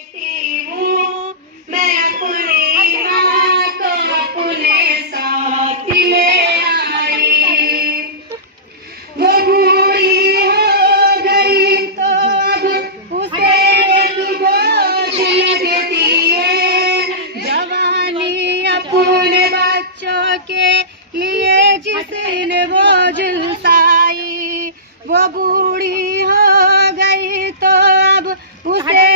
बेटी हूँ मैं अपनी माँ को अपने साथ ले आई। वो बूढ़ी हो गई तो अब उसे बोझ लगती है। जवानी अपने बच्चों के लिए जिसने वो झुलसाई, वो बूढ़ी हो गई तो अब उसे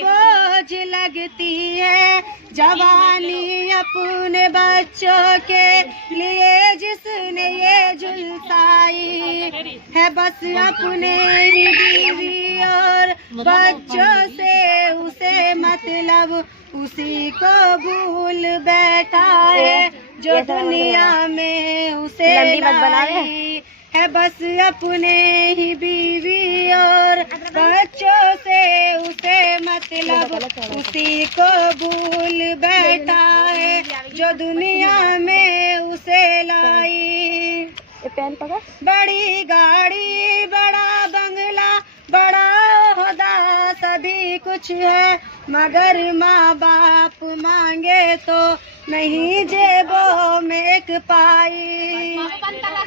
बोझ लगती है। जवानी अपने बच्चों के लिए जिसने ये झुलसाई है, बस अपने ही बीवी और बच्चों से उसे मतलब उसी को भूल बैठा है जो दुनिया में उसे लाई है। बस अपने ही बीवी और बच्चों से उसे मतलब उसी को भूल बैठा है जो दुनिया में उसे लाई। बड़ी गाड़ी, बड़ा बंगला, बड़ा ओहदा सभी कुछ है, मगर माँ बाप मांगे तो नहीं जेबों में एक पाई।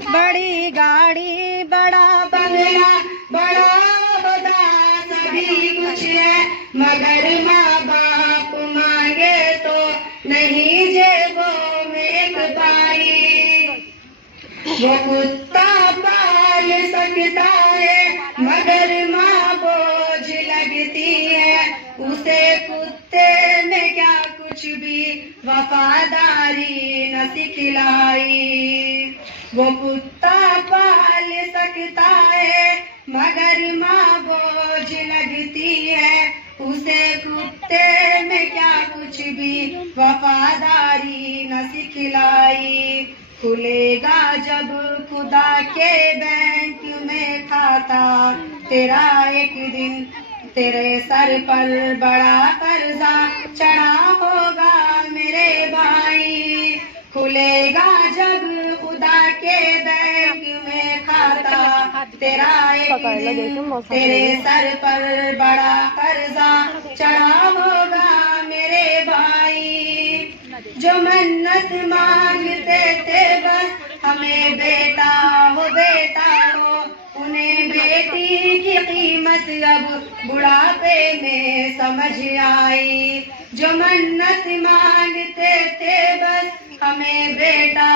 बड़ी गाड़ी, बड़ा बंगला, बड़ा ओहदा सभी कुछ है, मगर माँ बाप मांगे तो नहीं जेबों में एक पाई। वो कुत्ता पाल सकता है मगर माँ बोझ लगती है। उसे कुत्ते ने क्या कुछ भी वफादारी न सिखलाई। वो कुत्ता पाल सकता है मगर माँ बोझ लगती है। उसे कुत्ते ने क्या कुछ भी वफादारी न सिखलाई। खुलेगा जब खुदा के बैंक में खाता तेरा एक दिन, तेरे सर पर बड़ा कर्जा चढ़ा होगा मेरे भाई। खुलेगा जब खुदा के बैंक में खाता तेरा एक दिन, तेरे सर पर बड़ा कर्जा चढ़ा होगा मेरे भाई। जो मन्नत मांगते थे बस हमें बेटा हो, उन्हें बेटी की कीमत अब बुढ़ापे में समझ आई। जो मन्नत मांगते थे बस हमें बेटा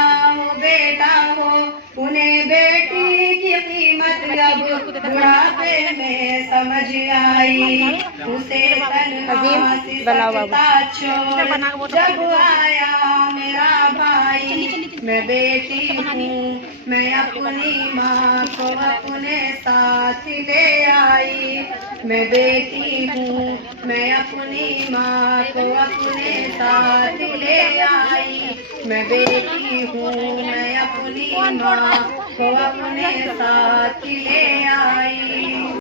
हो, उन्हें बेटी की कीमत अब बुढ़ापे में समझ आई। उसे तन्हा सी सकता छोड़ जब आया मेरा भाई। मैं बेटी हूँ मैं अपनी माँ को अपने साथ ले आई। मैं बेटी हूँ मैं अपनी माँ को अपने साथ ले आई। मैं बेटी हूँ मैं अपनी माँ को अपने साथ ले आई।